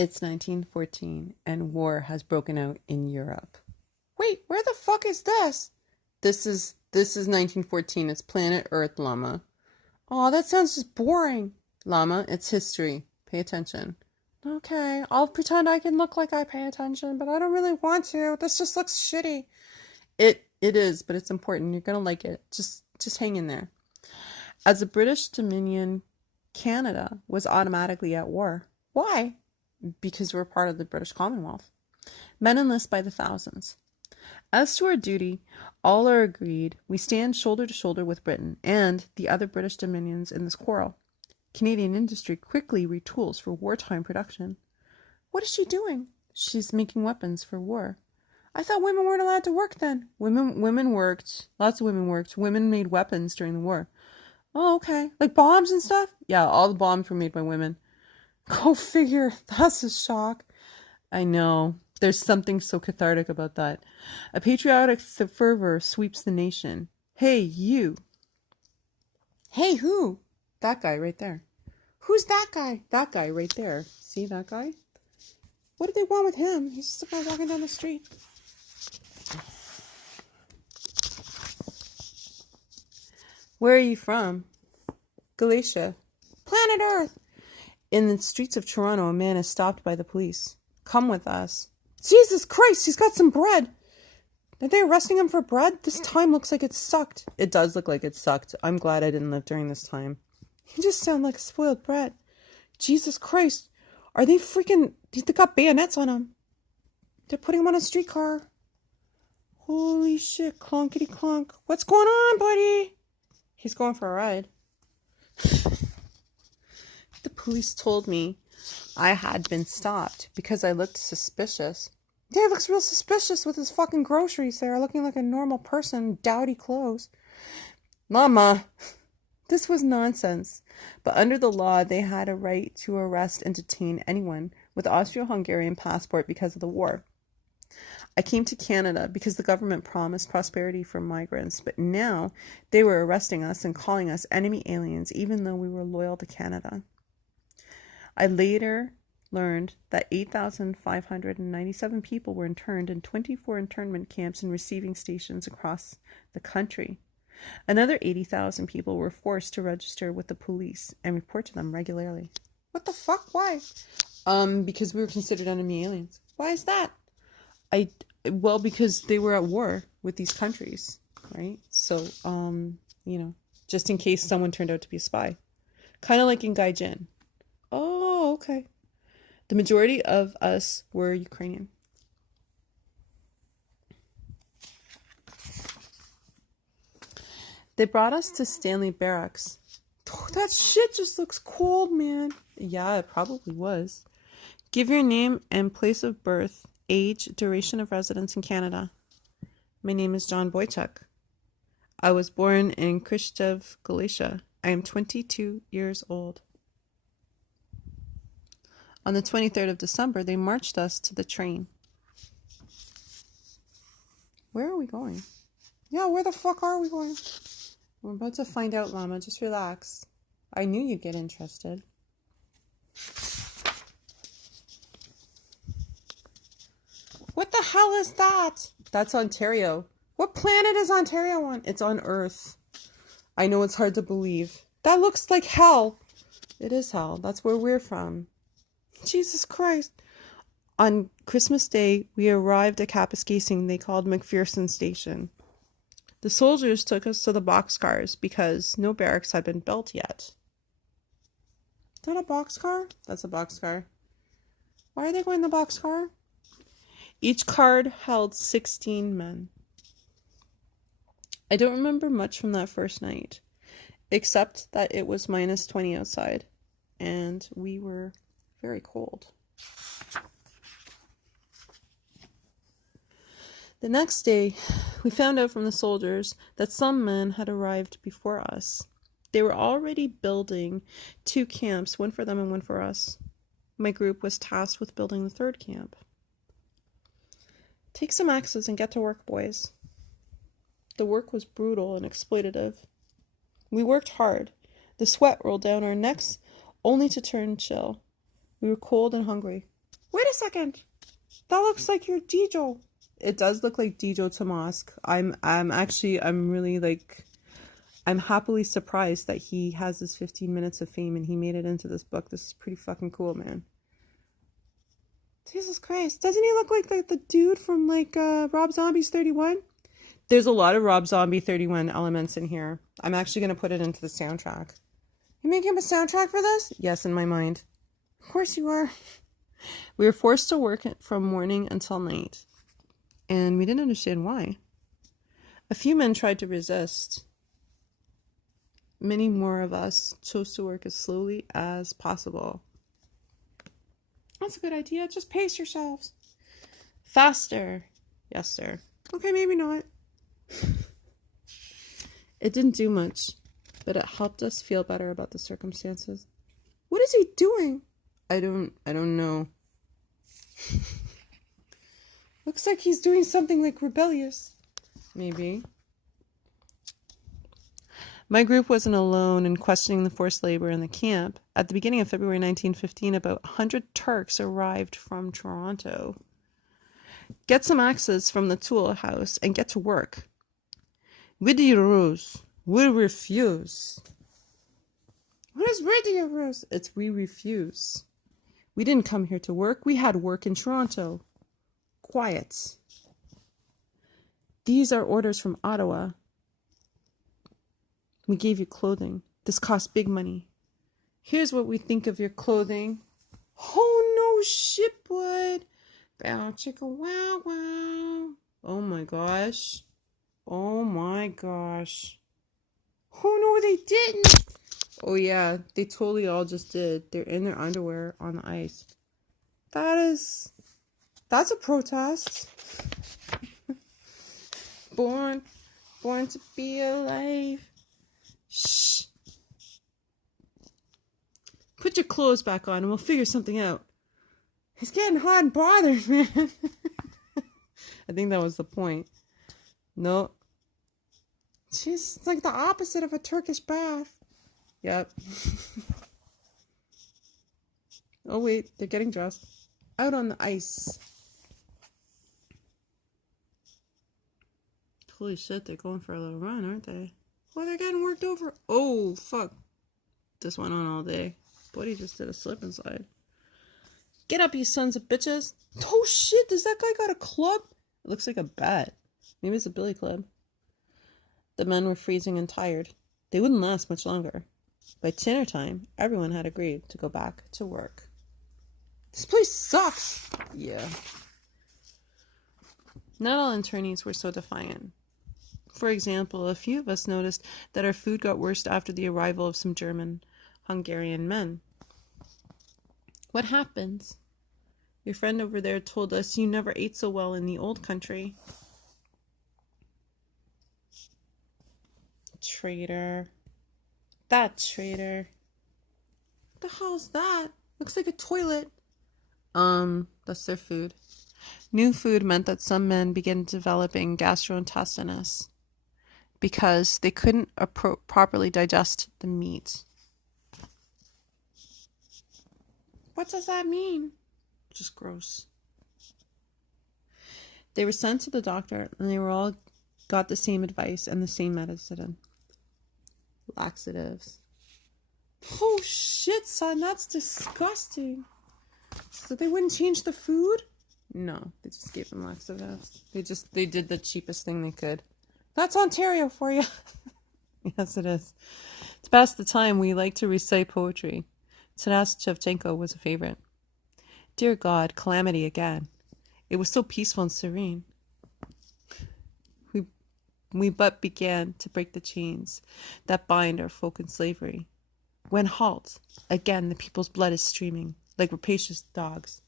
It's 1914 and war has broken out in Europe. Wait, where the fuck is this? This is 1914. It's planet Earth, llama. Oh, that sounds just boring. Llama, it's history. Pay attention. Okay, I'll pretend I can look like I pay attention, but I don't really want to. This just looks shitty. It is, but it's important. You're gonna like it. Just hang in there. As a British Dominion, Canada was automatically at war. Why? Because we're part of the British Commonwealth. Men enlist by the thousands. As to our duty, all are agreed we stand shoulder to shoulder with Britain and the other British dominions in this quarrel. Canadian industry quickly retools for wartime production. What is she doing? She's making weapons for war. I thought women weren't allowed to work then. Women worked. Lots of women worked. Women made weapons during the war. Oh, okay. Like bombs and stuff? Yeah, all the bombs were made by women. Go figure. That's a shock. I know. There's something so cathartic about that. A patriotic fervor sweeps the nation. Hey, you. Hey, who? That guy right there. Who's that guy? That guy right there. See that guy? What did they want with him? He's just a guy walking down the street. Where are you from? Galatia. Planet Earth. In the streets of Toronto, a man is stopped by the police. Come with us. Jesus Christ, he's got some bread. Are they arresting him for bread? This time looks like it sucked. It does look like it sucked. I'm glad I didn't live during this time. You just sound like spoiled brat. Jesus Christ. Are they freaking... They got bayonets on him. They're putting him on a streetcar. Holy shit. Clonkety clonk. What's going on, buddy? He's going for a ride. The police told me I had been stopped because I looked suspicious. Yeah, he looks real suspicious with his fucking groceries there, looking like a normal person, dowdy clothes. Mama, this was nonsense. But under the law, they had a right to arrest and detain anyone with Austro-Hungarian passport because of the war. I came to Canada because the government promised prosperity for migrants, but now they were arresting us and calling us enemy aliens even though we were loyal to Canada. I later learned that 8,597 people were interned in 24 internment camps and receiving stations across the country. Another 80,000 people were forced to register with the police and report to them regularly. What the fuck? Why? Because we were considered enemy aliens. Why is that? Because they were at war with these countries, right? So, just in case someone turned out to be a spy. Kind of like in Gaijin. Oh, okay. The majority of us were Ukrainian. They brought us to Stanley Barracks. Oh, that shit just looks cold, man. Yeah, it probably was. Give your name and place of birth, age, duration of residence in Canada. My name is John Boychuk. I was born in Krzysztof, Galicia. I am 22 years old. On the 23rd of December, they marched us to the train. Where are we going? Yeah, where the fuck are we going? We're about to find out, Mama. Just relax. I knew you'd get interested. What the hell is that? That's Ontario. What planet is Ontario on? It's on Earth. I know it's hard to believe. That looks like hell. It is hell. That's where we're from. Jesus Christ. On Christmas Day, we arrived at Kapuskasing they called McPherson Station. The soldiers took us to the boxcars because no barracks had been built yet. Is that a boxcar? That's a boxcar. Why are they going in the boxcar? Each card held 16 men. I don't remember much from that first night, except that it was minus 20 outside, and we were very cold. The next day, we found out from the soldiers that some men had arrived before us. They were already building 2 camps, one for them and one for us. My group was tasked with building the 3rd camp. Take some axes and get to work, boys. The work was brutal and exploitative. We worked hard. The sweat rolled down our necks, only to turn chill. We were cold and hungry. Wait a second. That looks like your Dijo. It does look like Dijo Tomask. I'm really like, I'm happily surprised that he has his 15 minutes of fame and he made it into this book. This is pretty fucking cool, man. Jesus Christ. Doesn't he look like the dude from like Rob Zombie's 31? There's a lot of Rob Zombie 31 elements in here. I'm actually going to put it into the soundtrack. You making a soundtrack for this? Yes, in my mind. Of course you are. We were forced to work from morning until night, and we didn't understand why. A few men tried to resist. Many more of us chose to work as slowly as possible. That's a good idea. Just pace yourselves. Faster. Yes, sir. Okay, maybe not. It didn't do much, but it helped us feel better about the circumstances. What is he doing? I don't know. Looks like he's doing something like rebellious. Maybe. My group wasn't alone in questioning the forced labor in the camp. At the beginning of February 1915, about 100 Turks arrived from Toronto. Get some axes from the tool house and get to work. Ridiculous. We refuse. What is ridiculous? It's we refuse. We didn't come here to work. We had work in Toronto. Quiet. These are orders from Ottawa. We gave you clothing. This costs big money. Here's what we think of your clothing. Oh no, shipwood. Bow chicka wow wow. Oh my gosh. Oh my gosh. Oh no, they didn't. Oh yeah, they totally all just did. They're in their underwear on the ice. That's a protest. Born to be alive. Shh. Put your clothes back on and we'll figure something out. It's getting hot and bothered, man. I think that was the point. No. She's like the opposite of a Turkish bath. Yep. Oh wait, they're getting dressed. Out on the ice. Holy shit, they're going for a little run, aren't they? Well, they're getting worked over. Oh, fuck. This went on all day. Buddy just did a slip and slide. Get up, you sons of bitches. Oh shit, does that guy got a club? It looks like a bat. Maybe it's a billy club. The men were freezing and tired. They wouldn't last much longer. By dinner time, everyone had agreed to go back to work. This place sucks. Yeah. Not all internees were so defiant. For example, a few of us noticed that our food got worse after the arrival of some German, Hungarian men. What happens? Your friend over there told us you never ate so well in the old country. Traitor. That traitor. What the hell's that? Looks like a toilet. That's their food. New food meant that some men began developing gastrointestinus because they couldn't properly digest the meat. What does that mean? Just gross. They were sent to the doctor and they were all got the same advice and the same medicine. Laxatives. Oh shit, son, that's disgusting. So they wouldn't change the food? No, they just gave them laxatives. They did the cheapest thing they could. That's Ontario for you. Yes, it is. To pass the time, we like to recite poetry. Taras Shevchenko was a favorite. Dear God, calamity again. It was so peaceful and serene. We but began to break the chains that bind our folk in slavery. When halt, again the people's blood is streaming, like rapacious dogs.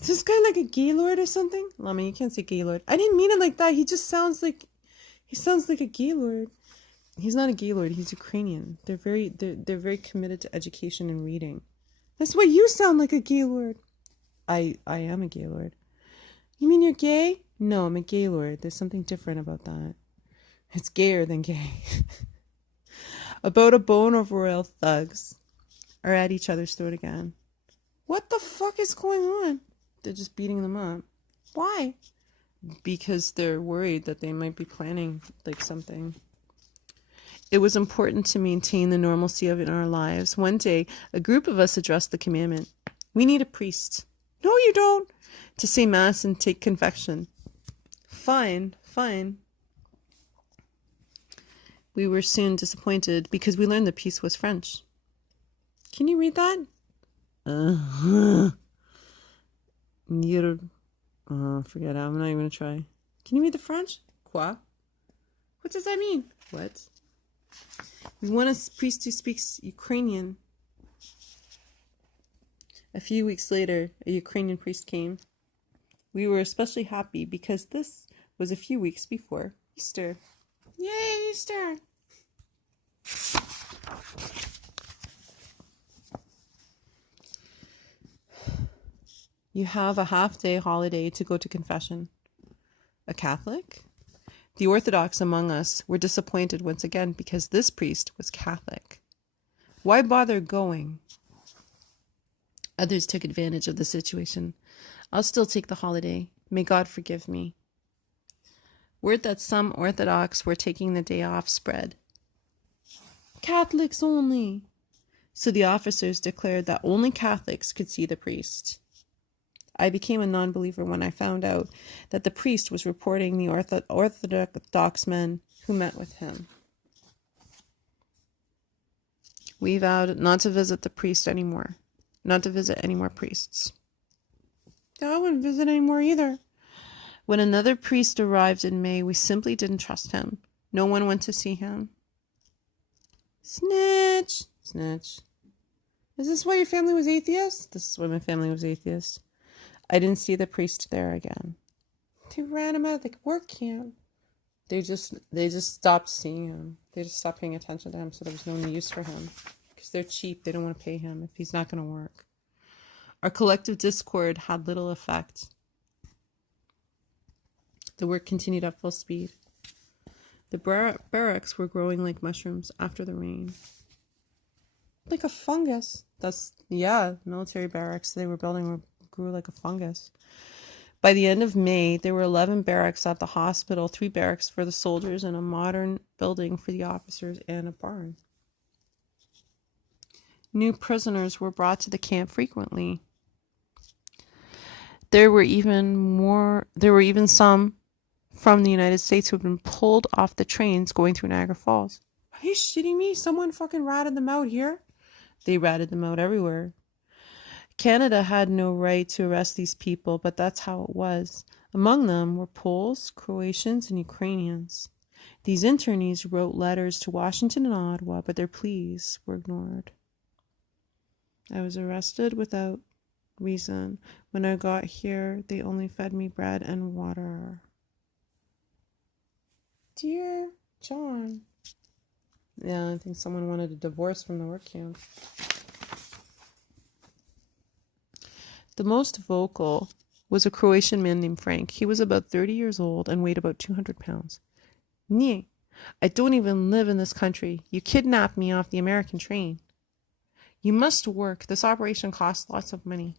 Is this guy like a Gaylord or something? Lama, you can't say Gaylord. I didn't mean it like that. He sounds like a Gaylord. He's not a Gaylord. He's Ukrainian. They're very committed to education and reading. That's why you sound like a Gaylord. I am a Gaylord. You mean you're gay? No, I'm a Gaylord. There's something different about that. It's gayer than gay. About a bone of royal thugs are at each other's throat again. What the fuck is going on? They're just beating them up. Why? Because they're worried that they might be planning like something. It was important to maintain the normalcy of it in our lives. One day, a group of us addressed the commandment. We need a priest. No, you don't. To say mass and take confession. Fine. We were soon disappointed because we learned the piece was French. Can you read that? Forget it. I'm not even going to try. Can you read the French? Quoi? What does that mean? What? We want a priest who speaks Ukrainian. A few weeks later, a Ukrainian priest came. We were especially happy because this was a few weeks before Easter. Yay, Easter! You have a half-day holiday to go to confession. A Catholic? The Orthodox among us were disappointed once again because this priest was Catholic. Why bother going? Others took advantage of the situation. I'll still take the holiday. May God forgive me. Word that some Orthodox were taking the day off spread. Catholics only. So the officers declared that only Catholics could see the priest. I became a non-believer when I found out that the priest was reporting the Orthodox men who met with him. We vowed not to visit the priest anymore. Not to visit any more priests. I wouldn't visit anymore either. When another priest arrived in May, we simply didn't trust him. No one went to see him. Snitch. Is this why your family was atheist? This is why my family was atheist. I didn't see the priest there again. They ran him out of the work camp. They just stopped seeing him. They just stopped paying attention to him, so there was no use for him. Because they're cheap. They don't want to pay him if he's not going to work. Our collective discord had little effect. The work continued at full speed. The barracks were growing like mushrooms after the rain. Like a fungus. Military barracks they were building grew like a fungus. By the end of May, there were 11 barracks at the hospital, 3 barracks for the soldiers, and a modern building for the officers, and a barn. New prisoners were brought to the camp frequently. There were even some from the United States who had been pulled off the trains going through Niagara Falls. Are you shitting me? Someone fucking ratted them out here? They ratted them out everywhere. Canada had no right to arrest these people, but that's how it was. Among them were Poles, Croatians, and Ukrainians. These internees wrote letters to Washington and Ottawa, but their pleas were ignored. I was arrested without reason. When I got here, they only fed me bread and water. Dear John. Yeah, I think someone wanted a divorce from the work camp. The most vocal was a Croatian man named Frank. He was about 30 years old and weighed about 200 pounds. Nee, I don't even live in this country. You kidnapped me off the American train. You must work. This operation costs lots of money.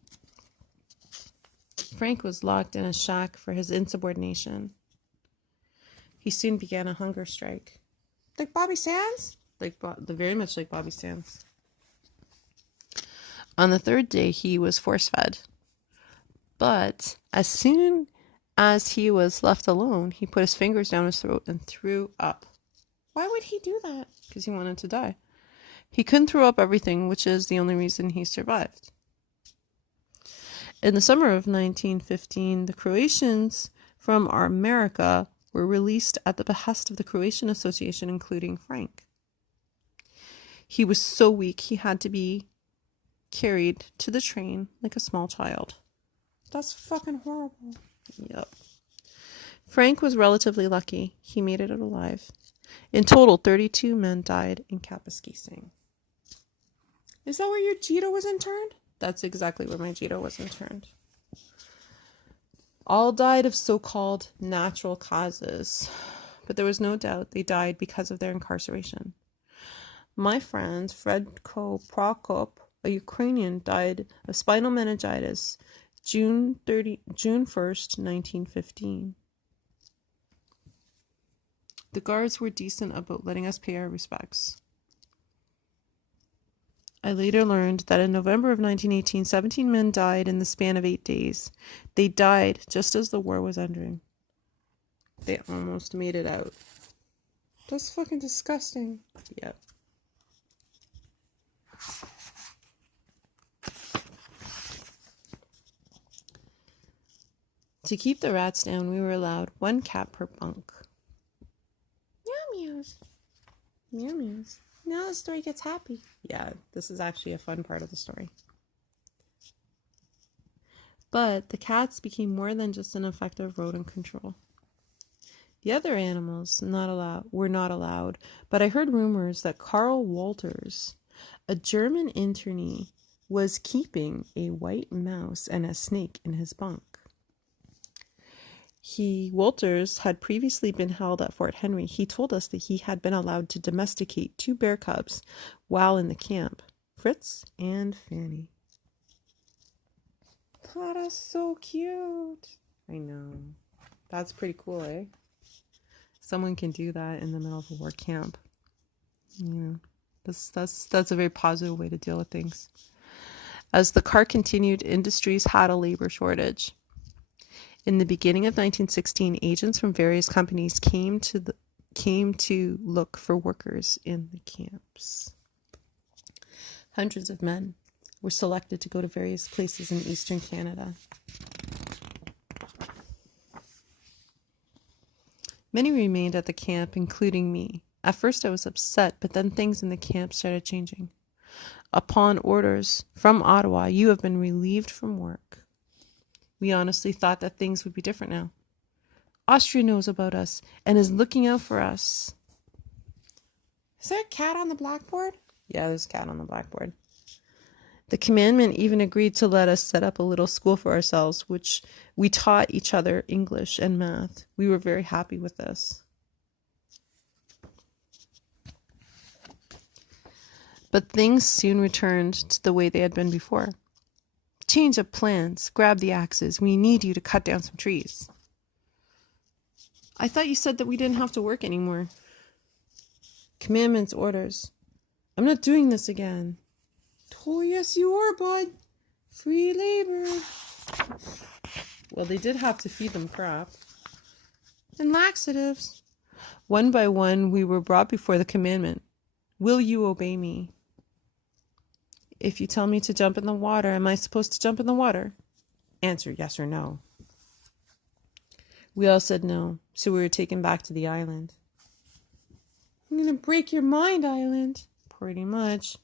Frank was locked in a shack for his insubordination. He soon began a hunger strike. Like Bobby Sands? Very much like Bobby Sands. On the 3rd day, he was force-fed. But as soon as he was left alone, he put his fingers down his throat and threw up. Why would he do that? Because he wanted to die. He couldn't throw up everything, which is the only reason he survived. In the summer of 1915, the Croatians from America were released at the behest of the Croatian Association, including Frank. He was so weak he had to be carried to the train like a small child. That's fucking horrible. Yep. Frank was relatively lucky. He made it out alive. In total, 32 men died in Kapuskasing. Is that where your Jito was interned? That's exactly where my Jito was interned. All died of so-called natural causes, but there was no doubt they died because of their incarceration. My friend, Fredko Prokop, a Ukrainian, died of spinal meningitis June 1st, 1915. The guards were decent about letting us pay our respects. I later learned that in November of 1918, 17 men died in the span of 8 days. They died just as the war was ending. They almost made it out. That's fucking disgusting. Yep. To keep the rats down, we were allowed 1 cat per bunk. Meow meows. Meow meows. Now the story gets happy. Yeah, this is actually a fun part of the story. But the cats became more than just an effective rodent control. The other animals were not allowed, but I heard rumors that Karl Walters, a German internee, was keeping a white mouse and a snake in his bunk. Walters had previously been held at Fort Henry. He told us that he had been allowed to domesticate 2 bear cubs while in the camp, Fritz and Fanny. That is so cute. I know. That's pretty cool, eh? Someone can do that in the middle of a war camp. You know, that's a very positive way to deal with things. As the car continued, industries had a labor shortage. In the beginning of 1916, agents from various companies came to look for workers in the camps. Hundreds of men were selected to go to various places in eastern Canada. Many remained at the camp, including me. At first I was upset, but then things in the camp started changing. Upon orders from Ottawa, you have been relieved from work. We honestly thought that things would be different now. Austria knows about us and is looking out for us. Is there a cat on the blackboard? Yeah, there's a cat on the blackboard. The commandant even agreed to let us set up a little school for ourselves, which we taught each other English and math. We were very happy with this. But things soon returned to the way they had been before. Change of plans. Grab the axes. We need you to cut down some trees. I thought you said that we didn't have to work anymore. Commandment's orders. I'm not doing this again. Oh, yes, you are, bud. Free labor. Well, they did have to feed them crap. And laxatives. One by one, we were brought before the commandment. Will you obey me? If you tell me to jump in the water, am I supposed to jump in the water? Answer yes or no. We all said no, so we were taken back to the island. I'm going to break your mind, island. Pretty much.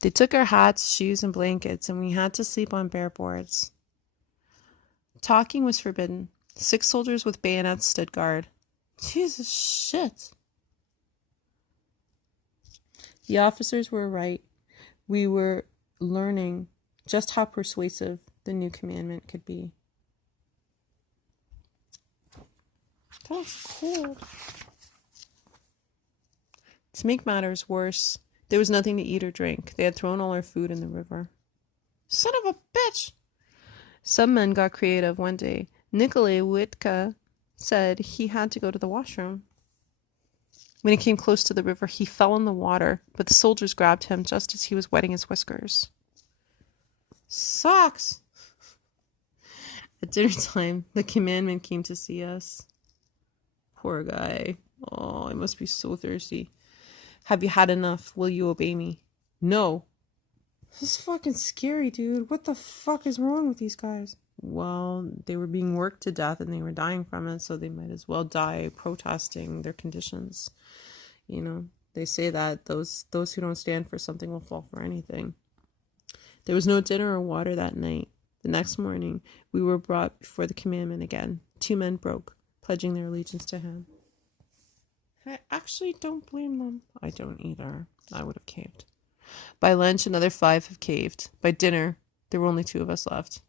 They took our hats, shoes, and blankets, and we had to sleep on bare boards. Talking was forbidden. 6 soldiers with bayonets stood guard. Jesus shit. The officers were right. We were learning just how persuasive the new commandment could be. That's cold. To make matters worse, there was nothing to eat or drink. They had thrown all our food in the river. Son of a bitch! Some men got creative one day. Nikolai Witka said he had to go to the washroom. When he came close to the river, he fell in the water, but the soldiers grabbed him just as he was wetting his whiskers. Sucks! At dinner time, the commandant came to see us. Poor guy. Oh, I must be so thirsty. Have you had enough? Will you obey me? No. This is fucking scary, dude. What the fuck is wrong with these guys? Well, they were being worked to death and they were dying from it, so they might as well die protesting their conditions. You know, they say that those who don't stand for something will fall for anything. There was no dinner or water that night. The next morning, we were brought before the commandant again. 2 men broke, pledging their allegiance to him. I actually don't blame them. I don't either. I would have caved. By lunch, another 5 have caved. By dinner, there were only 2 of us left.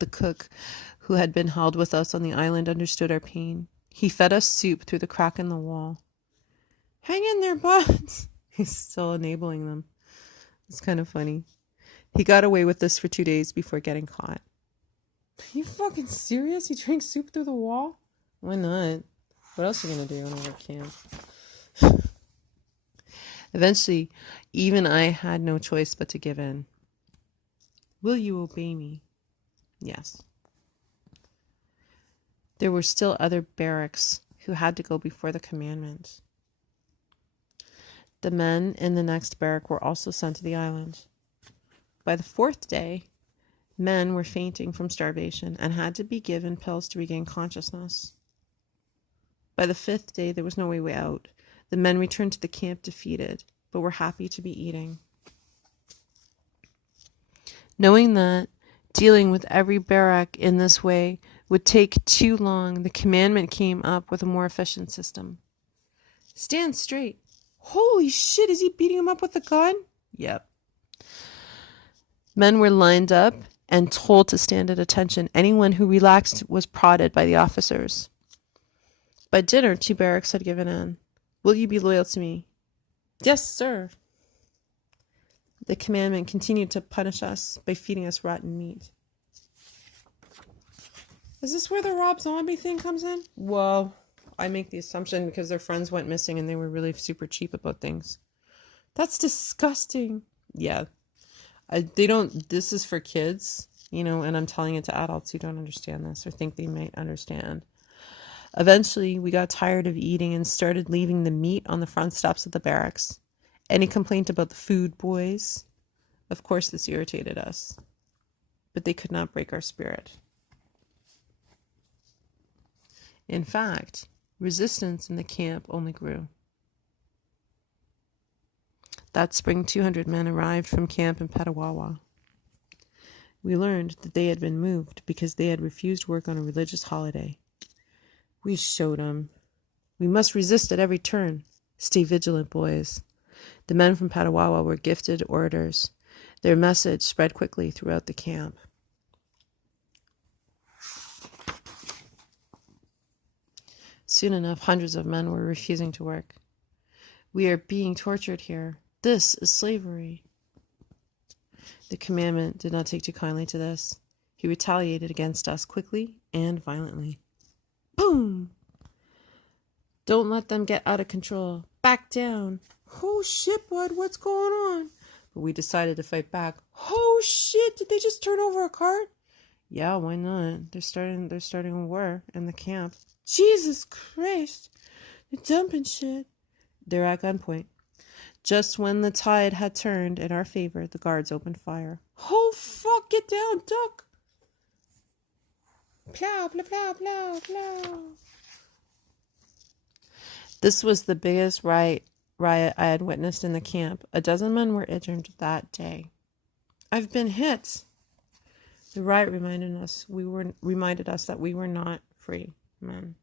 The cook, who had been held with us on the island, understood our pain. He fed us soup through the crack in the wall. Hang in there, buds. He's still enabling them. It's kind of funny. He got away with this for 2 days before getting caught. Are you fucking serious? He drank soup through the wall? Why not? What else are you gonna do on our camp? Eventually, even I had no choice but to give in. Will you obey me? Yes. There were still other barracks who had to go before the commandment. The men in the next barrack were also sent to the island. By the 4th day, men were fainting from starvation and had to be given pills to regain consciousness. By the 5th day, there was no way out. The men returned to the camp defeated, but were happy to be eating. Knowing that dealing with every barrack in this way would take too long, the commandment came up with a more efficient system. Stand straight. Holy shit, is he beating him up with a gun? Yep. Men were lined up and told to stand at attention. Anyone who relaxed was prodded by the officers. By dinner, 2 barracks had given in. Will you be loyal to me? Yes, sir. The commandment continued to punish us by feeding us rotten meat. Is this where the Rob Zombie thing comes in? Well, I make the assumption because their friends went missing and they were really super cheap about things. That's disgusting. Yeah. This is for kids, and I'm telling it to adults who don't understand this or think they might understand. Eventually, we got tired of eating and started leaving the meat on the front steps of the barracks. Any complaint about the food boys? Of course, this irritated us, but they could not break our spirit. In fact, resistance in the camp only grew. That spring, 200 men arrived from camp in Petawawa. We learned that they had been moved because they had refused work on a religious holiday. We showed them. We must resist at every turn. Stay vigilant, boys. The men from Petawawa were gifted orators. Their message spread quickly throughout the camp. Soon enough, hundreds of men were refusing to work. We are being tortured here. This is slavery. The commandant did not take too kindly to this. He retaliated against us quickly and violently. Boom! Don't let them get out of control. Back down. Oh shit, bud, what's going on? But we decided to fight back. Oh shit, did they just turn over a cart? Yeah, why not? They're starting a war in the camp. Jesus Christ. They're dumping shit. They're at gunpoint. Just when the tide had turned in our favor, the guards opened fire. Oh fuck, get down, duck. Plow, plow, plow, plow, plow. This was the biggest riot I had witnessed in the camp. 12 men were injured that day. I've been hit. The riot reminded us that we were not free men.